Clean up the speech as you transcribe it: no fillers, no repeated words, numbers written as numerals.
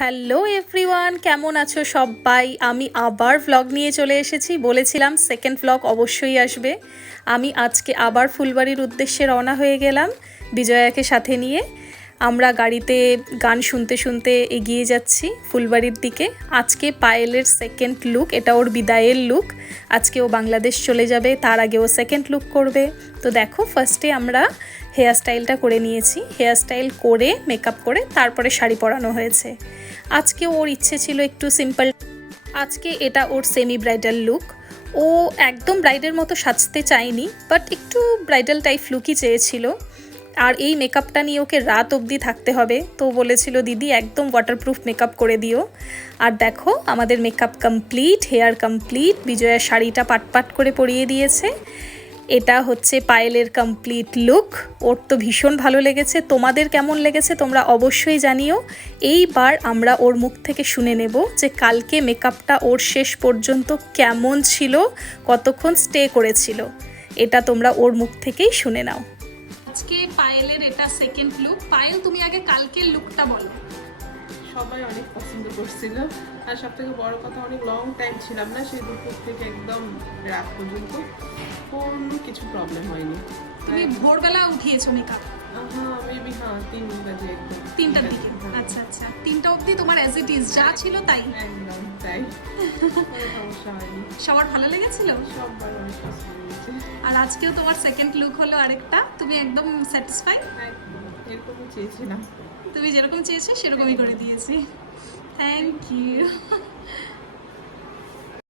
Hello everyone, কেমন আছো সবাই? আমি আবার ভ্লগ নিয়ে চলে এসেছি। বলেছিলাম সেকেন্ড ভ্লগ অবশ্যই আসবে। আমি আজকে আবার ফুলবাড়ির উদ্দেশ্যে রওনা হয়ে গেলাম বিজয়াকে সাথে নিয়ে। আমরা গাড়িতে গান শুনতে শুনতে এগিয়ে যাচ্ছি ফুলবাড়ির দিকে। আজকে পায়েলের সেকেন্ড লুক, এটা ওর বিদায়ের লুক। আজকে ও বাংলাদেশ চলে যাবে, তার আগে ও সেকেন্ড লুক করবে। তো দেখো, ফার্স্টে আমরা হেয়ার স্টাইলটা করে নিয়েছি। হেয়ার স্টাইল করে মেকআপ করে তারপরে শাড়ি পরানো হয়েছে। আজকে ওর ইচ্ছে ছিল একটু সিম্পল। আজকে এটা ওর সেমি ব্রাইডাল লুক। ও একদম ব্রাইডের মতো সাজতে চায়নি, বাট একটু ব্রাইডাল টাইপ লুকই চেয়েছিল। আর এই মেকআপটা নিয়ে ওকে রাত অবধি থাকতে হবে, তো বলেছিল দিদি একদম ওয়াটারপ্রুফ মেকআপ করে দিও। আর দেখো, আমাদের মেকআপ কমপ্লিট, হেয়ার কমপ্লিট। বিজয়ার শাড়িটা পাট করে পরিয়ে দিয়েছে। এটা হচ্ছে পায়েলের কমপ্লিট লুক। ওর তো ভীষণ ভালো লেগেছে। তোমাদের কেমন লেগেছে তোমরা অবশ্যই জানিও। এইবার আমরা ওর মুখ থেকে শুনে নেব যে কালকে মেকআপটা ওর শেষ পর্যন্ত কেমন ছিল, কতক্ষণ স্টে করেছিল। এটা তোমরা ওর মুখ থেকেই শুনে নাও। আজকে পায়েলের এটা সেকেন্ড লুক। পায়েল, তুমি আগে কালকের লুকটা বলো। সবাই অনেক পছন্দ করছিল, আর সব থেকে বড় কথা অনেক লং টাইম ছিলাম না, সেই দুপুর থেকে একদম রাত পর্যন্ত কোনো কিছু প্রবলেম হয়নি। তুমি ভোরবেলা উঠিয়েছো মেকআপ? হ্যাঁ, মেবি 3 বাজে, একদম 3টার দিকে। আচ্ছা আচ্ছা, 3টা অবধি তোমার অ্যাজ ইট ইজ যা ছিল তাই? একদম তাই, কোনো সমস্যা হয়নি। সবার ভালো লেগেছিল? সবার অনেক পছন্দ হয়েছে। আর আজকেও তোমার সেকেন্ড লুক হলো আরেকটা। তুমি একদম স্যাটিসফাই? এরকমই চেয়েছিলাম। তুমি যেরকম চেয়েছো সেরকমই করে দিয়েছি। Thank you.